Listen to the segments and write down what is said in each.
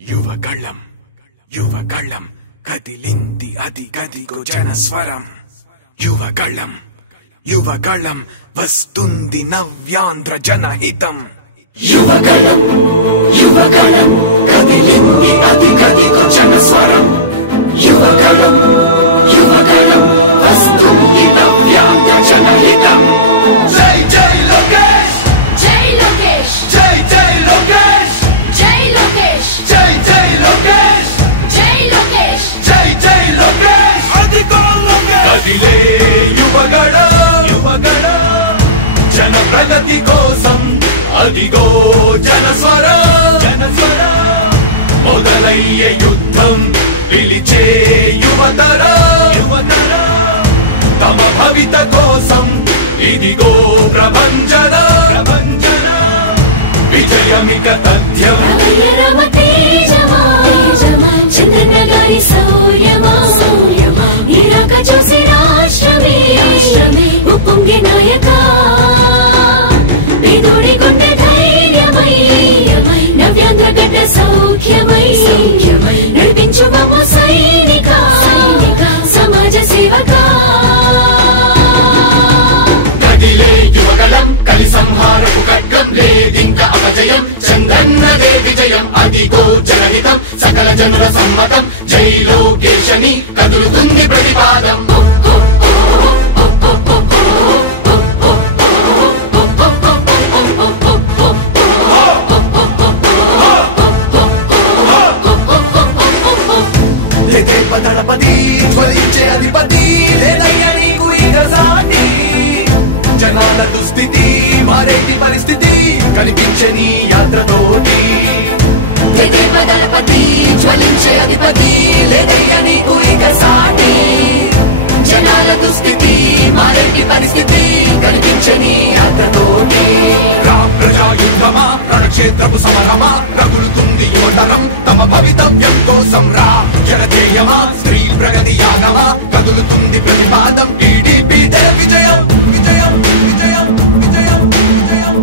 యువగళం యువగళం కదిలింది అది గదిగో జనస్వరం యువగళం యువగళం వస్తుంది నవ్యాంధ్ర జనహితం యువగళం యువగళం కదిలింది అది గదిగో జనస్వరం యువగళం యువగళం వస్తుంది నవ్యాంధ్ర జనహితం జై జై లోకేష్ జై లోకేష్ జై జై లోకేష్ జై లోకేష్ జై జై లోకేష్ జై లోకేష్ జై జై లోకేష్ అదిగో లోకేష్ కదిలే యువగళం యువగళం జన ప్రగతి కోసం అదిగో జనస్వరం జనస్వరం మొదలయ్యే యుద్ధం పిలిచే యువతరం యువతరం తమ భవిత కోసం ఇదిగో ప్రభంజనం ప్రభంజనం విజయమిక తథ్యం రామ తేజమా చంద్రన్న గారి సౌర్యమా నీరాక చూసి రాష్ట్రమే ఉప్పొంగే నాయక పేదోడి గుండె ధైర్యమై నవ్యాంధ్ర గడ్డ సౌఖ్యమై నడిపించు మమ్ము సైనిక సమాజ సేవక కదిలే యువగళం కలి సంహారపు ఖడ్గం లేదింక అపజయం చంద్రన్నదే విజయం అదిగో జనహితం సకల జనుల సమ్మతం జై లోకేశని కదులుతుంది ప్రతిపాదం దళపతి జ్వలించే అధిపతి లేదయ్యా నీకు ఇక సాటి జనాల దుస్థితి మారేటి పరిస్థితి కనిపించని యాత్రతోటి దళపతి జ్వలించే అధిపతి లేదయ్యా నీకు ఇక సాటి జనాల దుస్థితి మారేటి పరిస్థితి కనిపించని యాత్రతోటి ప్రజాయుద్ధమా రణక్షేత్రపు సమరమా రగులుతుంది యువతరం తమ భవితవ్యం కోసం రా జనజేయమా స్త్రీ ప్రగతి యాగమా కదులుతుంది ప్రతిపాదం టీడీపీ విజయం విజయం విజయం విజయం విజయం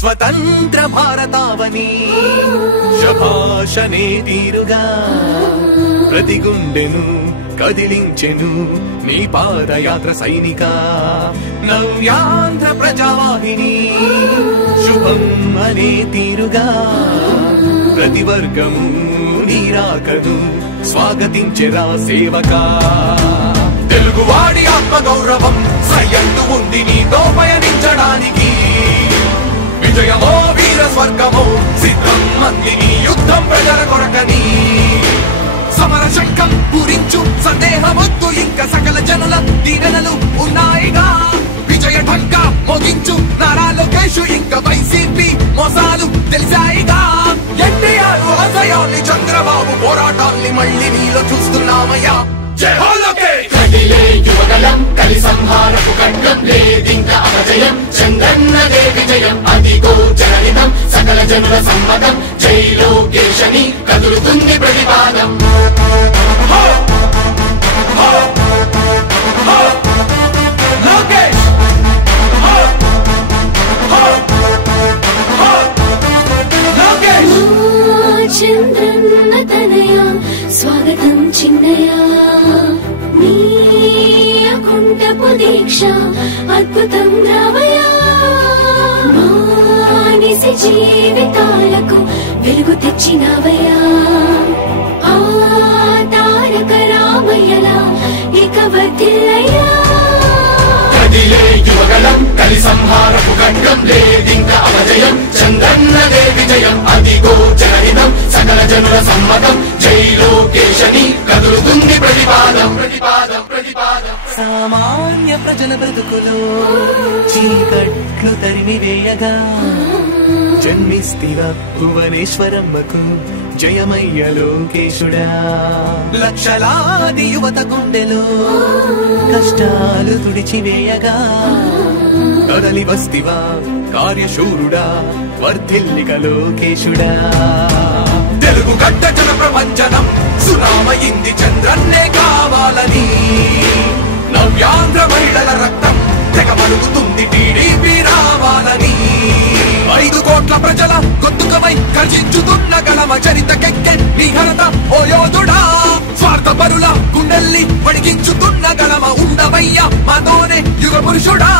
స్వతంత్ర భారతావని శభాషనే తీరుగా ప్రతి గుండెను కదిలించెను నీ పాదయాత్ర సైనిక నవ్యాంధ్ర ప్రజావాహిని శుభం అనే తీరుగా ప్రతి వర్గము నీరాకను స్వాగతించెరా సేవక తెలుగువాడి ఆత్మగౌరవం సయ్యందు ఉంది నీతో పయనించడానికి విజయమో వీర స్వర్గమో సిద్ధం మందిని యుద్ధం ప్రజల కొరకని సమర శంఖం పూరించు సందేహమొద్దు ఇంకా సకల జనుల దీవెనలు ఉన్నాయిగా విజయ ఢంకా మోగించు నారా లోకేష్ ఇంకా వైసీపీ మోసాలు తెలిసాయిగా ఎన్టీఆర్ ఆశయాల్ని చంద్రబాబు పోరాటాల్ని మళ్ళీ నీలో చూస్తున్నామయ్యా జై హో లోకేష్ కదిలే యువగళం కలి సంహారపు ఖడ్గం లేదింక అపజయం చంద్రన్నదే విజయం అదిగో జనహితం సకల జనుల సమ్మతం జై లోకేశని కదులుతుంది ప్రతిపాదం లోకేష్ చంద్రన్న తనయ స్వాగతం చిన్నయ నీ అకుంఠపు దీక్ష అద్భుతం రావయా మానిసి జీవితాలకు వెలుగు తెచ్చినవయా ఆ తారక రామయ్యలా ఇక వర్ధిల్లయ్యా కదిలే యువగళం కలి సంహారపు ఖడ్గం లేదింక అపజయం చంద్రన్నదే విజయం అదిగో జనహితం సకల జనుల సమ్మతం జై లోకేశని కదులుతుంది ప్రతిపాదం ప్రతిపాదం ప్రతిపాదం ప్రతిపాదం. సామాన్య ప్రజల బ్రతుకులో చీకట్లు తరిమివేయగా జన్మిస్తివ భువనేశ్వరమ్మకు జయమయ్య లోకేశుడా. లక్షలాది యువత గుండెలో కష్టాలు తుడిచివేయగా కదలి వస్తివా కార్యశూరుడా వర్ధిల్లిక లోకేశుడా. తెలుగు గడ్డ జన ప్రపంచనం సునామయింది చంద్రన్నే కావాలని. నవ్యాంధ్ర మహిళల రక్తం తెగ మరుగుతుంది టీడీపీ రావాలని. 5 కోట్ల ప్రజల గొంతుకమై గర్జించుతున్న గలమ చరితకెక్కె నీ ఘనత ఓ యోధుడా. స్వార్థ పరుల గుండెల్ని వడికించుతున్న గలమ ఉండవయ్య మాతోనే యుగ పురుషుడా.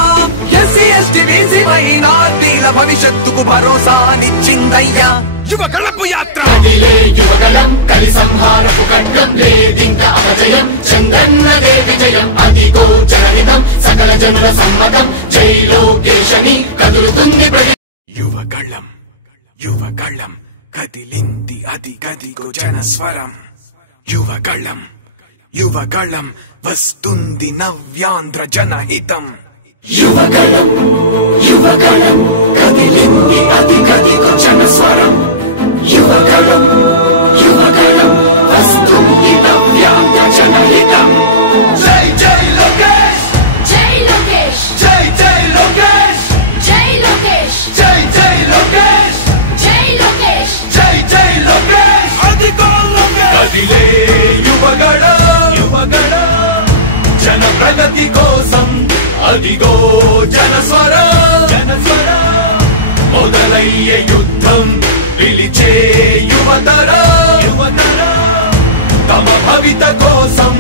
ఎస్సీ ఎస్టీ బీసీ మైనార్టీల భవిష్యత్తుకు భరోసానిచ్చిందయ్యా యువగళపు యాత్ర. కదిలే యువగలం కలి సంహారపు ఖడ్గం లేదింక అపజయం. చంద్రన్నదే విజయం అదిగో జనహితం సకల జనుల సమ్మతం. జై లోకేశని కదులుతుంది యువగళం యువగళం కదిలింది అది గదిగో జనస్వరం. యువగళం యువగళం వస్తుంది నవ్యాంధ్ర జనహితం. యువగళం యువగళం కదిలింది అది గదిగో జనస్వరం. యువగళం యువగళం వస్తుంది నవ్యాంధ్ర జనహితం. జై జై లోకేష్ జై లోకేష్ జై జై లోకేష్ జై లోకేష్ జై జై లోకేష్ జై లోకేష్ జై జై లోకేష్ అదిగో లోకేష్. కదిలే యువగళం యువగళం జన ప్రగతి కోసం అదిగో జనస్వరం జనస్వరం. మొదలయ్యే యుద్ధం పిలిచే యువతరం యువతరం. తమ భవిత కోసం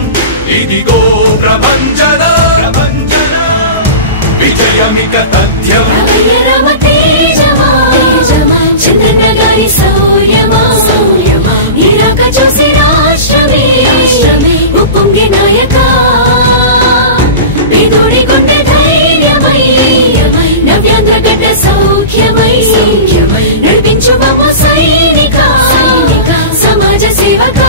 ఇదిగో ప్రభంజనం ప్రభంజనం. విజయమిక తథ్యం. చంద్రనగారి సౌర్యమా నీరాక చూసి రాష్ట్రమే ఉప్పొంగే నాయక. పేదోడి గుండె ధైర్యమై నవ్యాంధ్ర గడ్డ సౌఖ్యమై నడిపించు మమ్మ సైనిక సమాజ సేవక.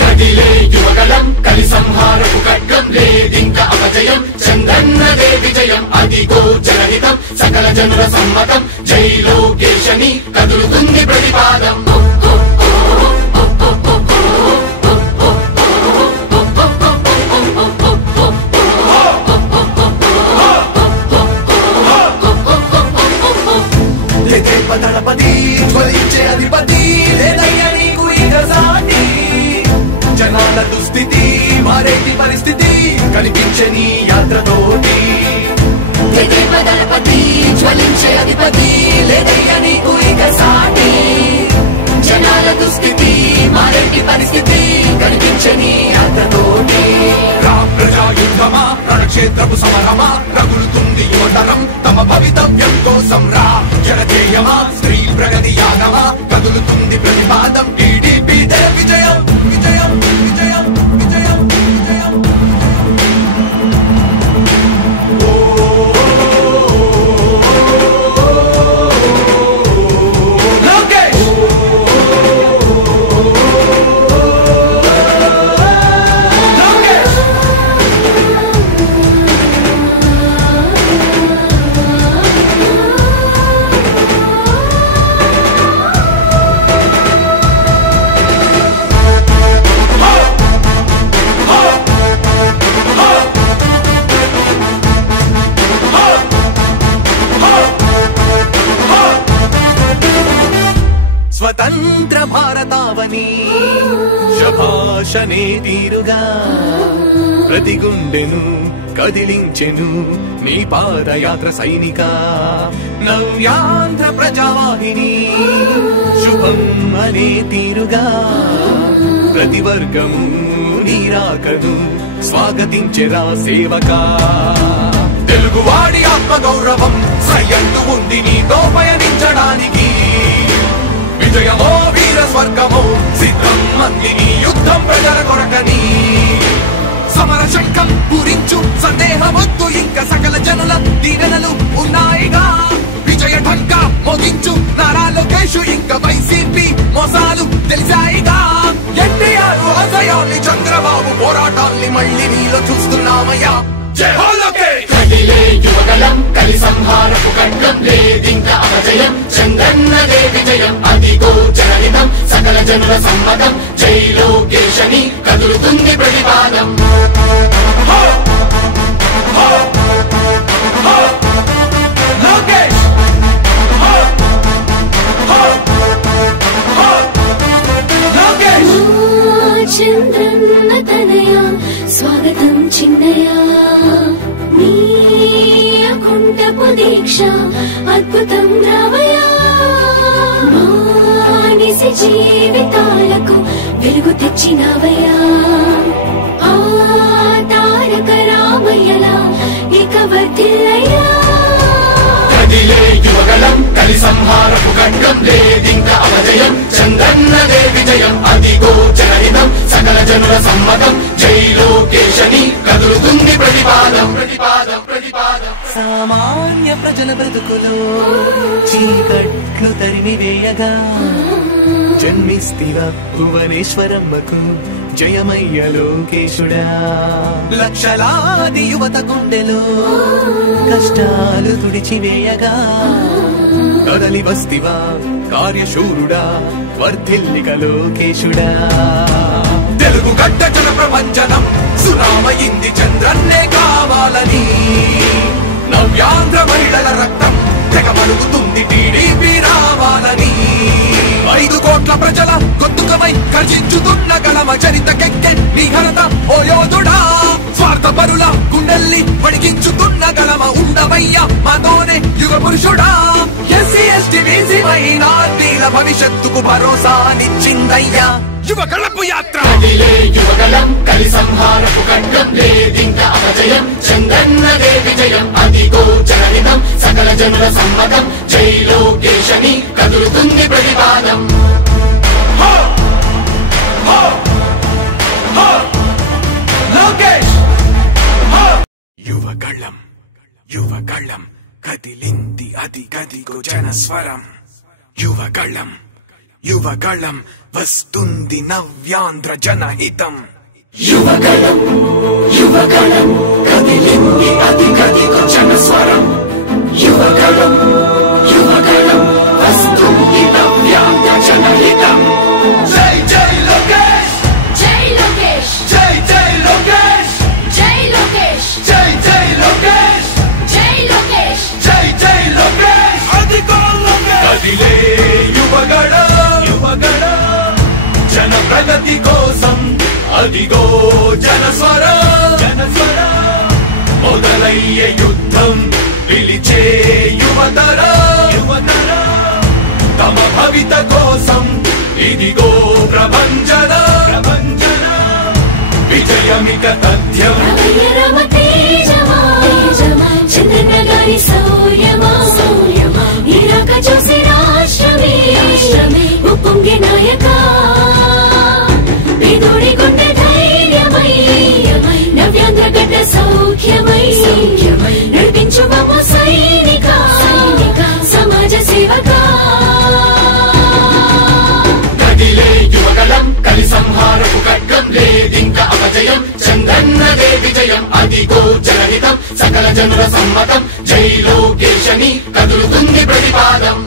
కదిలే యువగలం కలి సంహారపు ఖడ్గం లేదింక అపజయం. చంద్రన్నదే విజయం అదిగో జనహితం సకల జనుల సమ్మతం. జై లోకేశని కదులుతుంది ప్రతిపాదం. దళపతి జ్వలించే అధిపతి లేదయ్య నీకు ఇక సాటి. జనాల దుస్థితి మారేటి పరిస్థితి కనిపించే నీ యాత్రతోటి. దళపతి జ్వలించే అధిపతి లేదయ్య నీకు ఇక సాటి. జనాల దుస్థితి మారేటి పరిస్థితి కనిపించే నీ యాత్రతోటి. ప్రజాయుద్ధమా రణక్షేత్రపు సమరమా రగులుతుంది యువతరం తమ భవితవ్యం కోసం. రా జనజేయమా స్త్రీ ప్రగతి యాగమా కదులుతుంది ప్రతిపాదం. టీడీపీ విజయం విజయం విజయం విజయం విజయం. లోకేష్ స్వతంత్ర భారతావని శభాషనే తీరుగా ప్రతి గుండెను కదిలించెను నీ పాదయాత్ర సైనిక. నవ్యాంధ్ర ప్రజావాహిని శుభం అనే తీరుగా ప్రతి వర్గము నీరాకను స్వాగతించెరా సేవకా. తెలుగువాడి ఆత్మగౌరవం సయ్యంటూ ఉంది నీతో పయనించడానికి. విజయమో వీర స్వర్గమో సిద్ధం మందిని యుద్ధం ప్రజల కొరకని. సమర శంఖం పూరించు సందేహమొద్దు ఇంకా సకల జనుల దీవెనలు ఉన్నాయిగా. విజయ ఢంకా మోగించు నారా లోకేష్ ఇంకా వైసీపీ మోసాలు తెలిసాయిగా. ఎన్టీఆర్ ఆశయాలు కొడాలి చంద్రబాబు పోరాటాల్ని మళ్ళీ నీలో చూస్తున్నామయ్యా. జై హో లోకేష్. కదిలే యువగలం కలి సంహారపు ఖడ్గం లేదింక అపజయం చంద్రన్నదే విజయం అదిగో జనహితం సకల జనుల సమ్మతం జై లోకేశని కదులుతుంది ప్రతిపాదం. చంద్రన్న తనయా స్వాగతం చిన్నయా నీ అకుంఠపు దీక్ష అద్భుతం రావయా మానిసి జీవితాలకు వెలుగు తెచ్చినవయా ఆ తారక రామయ్యలా ఇక వర్ధిల్లయ్యా. కదిలే యువగలం కలి సంహారపు ఖడ్గం లేదింక అపజయం చంద్రన్నదే విజయం అదిగో జనహితం సకల జనుల సమ్మతం జై లోకేశని కదులుతుంది ప్రతిపాదం ప్రతిపాదం ప్రతిపాదం. సామాన్య ప్రజల బ్రతుకులో చీకట్లు తరిమివేయగా జన్మిస్తివా భువనేశ్వరమ్మకు జయమయ్య లోకేశుడా. లక్షలాది యువత గుండెలో కష్టాలు తుడిచివేయగా కదలి వస్తివా కార్యశూరుడా వర్ధిల్లిక లోకేశుడా. తెలుగు గడ్డ జన ప్రపంచనం సునామయింది చంద్రన్నే కావాలని నవ్యాంధ్ర మహిళల రక్తం తెగమలుగుతుంది టీడీపీ రావాలని 5 కోట్ల ప్రజల గొంతుకమై గర్జించుతున్న గలమ చరితకెక్కె నీ ఘనత ఓ యోధుడా. స్వార్థ పరుల గుండెల్ని వణికించుతున్న గలమ ఉండవయ్య మాతోనే యుగ పురుషుడా. ఎస్సీ ఎస్టీ బీసీ మైనార్టీల భవిష్యత్తుకు భరోసానిచ్చిందయ్యా యువ గళపు యాత్ర. కదిలే యువగలం కలి సంహారపు ఖడ్గం లేదింక అపజయం చంద్రన్నదే విజయం అదిగో జనహితం సకల జనుల సమ్మతం జై లోకేశని కదులుతుంది ప్రతిపాదం. లోకేష్ యువగళం యువగళం కదిలింది అది గదిగో జనస్వరం. యువగళం యువగళం వస్తుంది నవ్యాంధ్ర జనహితం. యువగళం యువగళం కదిలింది అది గదిగో జనస్వరం. యువగళం యువగళం వస్తుంది నవ్యాంధ్ర జనహితం. జై జై లోకేష్ జై లోకేష్ జై జై లోకేష్ జై లోకేష్ జై జై లోకేష్ జై లోకేష్ జై జై లోకేష్. అదిగో లోకేష్. కదిలే యువగళం యువగళం జన ప్రగతి కోసం అదిగో జనస్వరం జనస్వరం. మొదలయ్యే యుద్ధం పిలిచే యువతరం యువతరం. తమ భవిత కోసం ఇదిగో ప్రభంజనం ప్రభంజనం. విజయమిక తథ్యం రమ తేజమా చంద్రన్న గారి సౌర్యమా ఇరాక చూసి రాష్ట్రమే ఉప్పొంగే నాయక పేదోడి గుండె ధైర్యమై నవ్యాంధ్ర గడ్డ సౌఖ్యమై నడిపించు మమ్మ సైనిక సమాజ సేవక. కదిలే యువగలం కలి సంహారపు ఖడ్గం లేదింక అపజయం చంద్రన్నదే విజయం అదిగో జనహితం సకల జనుల సమ్మతం జై లోకేశని కదులుతుంది ప్రతిపాదం.